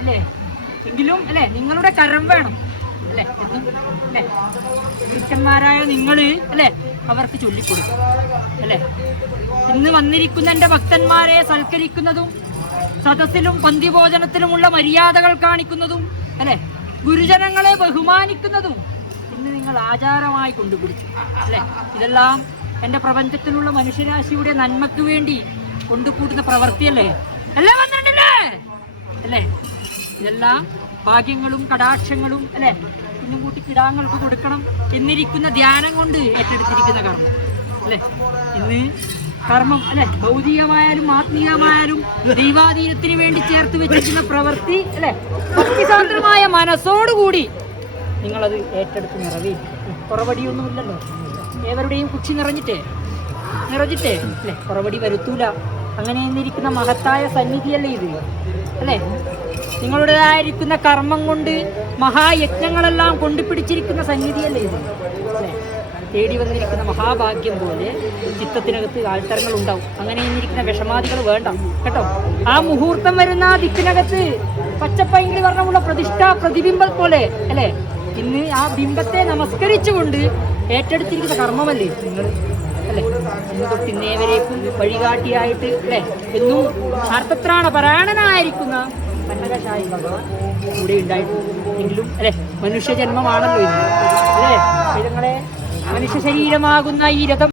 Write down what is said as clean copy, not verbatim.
അല്ലേ? എങ്കിലും അല്ലെ നിങ്ങളുടെ കരം വേണം അല്ലെ എന്നും അല്ലെ ഭക്തന്മാരായ നിങ്ങള് അല്ലെ അവർക്ക് ചൊല്ലിക്കൊടുക്കും അല്ലെ. ഇന്ന് വന്നിരിക്കുന്ന എന്റെ ഭക്തന്മാരെ സൽക്കരിക്കുന്നതും സദസ്സിലും പന്തിഭോജനത്തിലുമുള്ള മര്യാദകൾ കാണിക്കുന്നതും അല്ലെ ഗുരുജനങ്ങളെ ബഹുമാനിക്കുന്നതും ഇന്ന് നിങ്ങൾ ആചാരമായി കൊണ്ടുപിടിച്ചു അല്ലെ. ഇതെല്ലാം എന്റെ പ്രപഞ്ചത്തിലുള്ള മനുഷ്യരാശിയുടെ നന്മയ്ക്ക് വേണ്ടി കൊണ്ടുകൂട്ടുന്ന പ്രവൃത്തിയല്ലേ അല്ലേ വന്നിട്ടില്ലേ അല്ലേ? ഇതെല്ലാം ഭാഗ്യങ്ങളും കടാക്ഷങ്ങളും അല്ലെ ഇന്നും കൂട്ടി കിടാങ്ങൾക്ക് കൊടുക്കണം എന്നിരിക്കുന്ന ധ്യാനം കൊണ്ട് ഏറ്റെടുത്തിരിക്കുന്ന കർമ്മം അല്ലെ. ഇന്ന് കർമ്മം അല്ലെ ഭൗതികമായാലും ആത്മീയമായാലും ദൈവാധീനത്തിന് വേണ്ടി ചേർത്ത് വെച്ചിരിക്കുന്ന പ്രവൃത്തി അല്ലെ ഭക്തിസാന്ദ്രമായ മനസ്സോടുകൂടി നിങ്ങളത് ഏറ്റെടുത്ത് നിറവേറ്റും. കുറവടിയൊന്നുമില്ലല്ലോ, ഏവരുടെയും കുച്ചി നിറഞ്ഞിട്ടേ അല്ലെ കുറവടി വരുത്തൂല. അങ്ങനെ എന്നിരിക്കുന്ന മഹത്തായ സന്നിധിയല്ലേ ഇത് അല്ലെ. നിങ്ങളുടേതായിരിക്കുന്ന കർമ്മം കൊണ്ട് മഹായജ്ഞങ്ങളെല്ലാം കൊണ്ടുപിടിച്ചിരിക്കുന്ന സന്നിധിയല്ലേ ഇത് അല്ലെ. തേടി വന്നിരിക്കുന്ന മഹാഭാഗ്യം പോലെ ചിത്തത്തിനകത്ത് ആൾത്തരങ്ങൾ ഉണ്ടാവും. അങ്ങനെ ഇരിക്കുന്ന വിഷമാദികൾ വേണ്ട കേട്ടോ. ആ മുഹൂർത്തം വരുന്ന ആ ദിക്കിനകത്ത് പച്ചപ്പൈങ്കിളി വർണ്ണമുള്ള പ്രതിഷ്ഠാ പ്രതിബിംബം പോലെ അല്ലെ ഇന്ന് ആ ബിംബത്തെ നമസ്കരിച്ചുകൊണ്ട് ഏറ്റെടുത്തിരിക്കുന്ന കർമ്മമല്ലേ നിങ്ങൾ അല്ലെ. ഇന്ന് തൊട്ട് ഇന്നേവരേക്കും വഴികാട്ടിയായിട്ട് അല്ലെ എന്നും അർത്ഥത്രാണ പരായണനായിരിക്കുന്ന കന്നകശായി ഭഗവാൻ കൂടെ ഉണ്ടായിട്ടുണ്ട്. എങ്കിലും അല്ലെ മനുഷ്യജന്മമാണല്ലോ ഇത് അല്ലെ. നിങ്ങളെ മനുഷ്യ ശരീരമാകുന്ന ഈ രഥം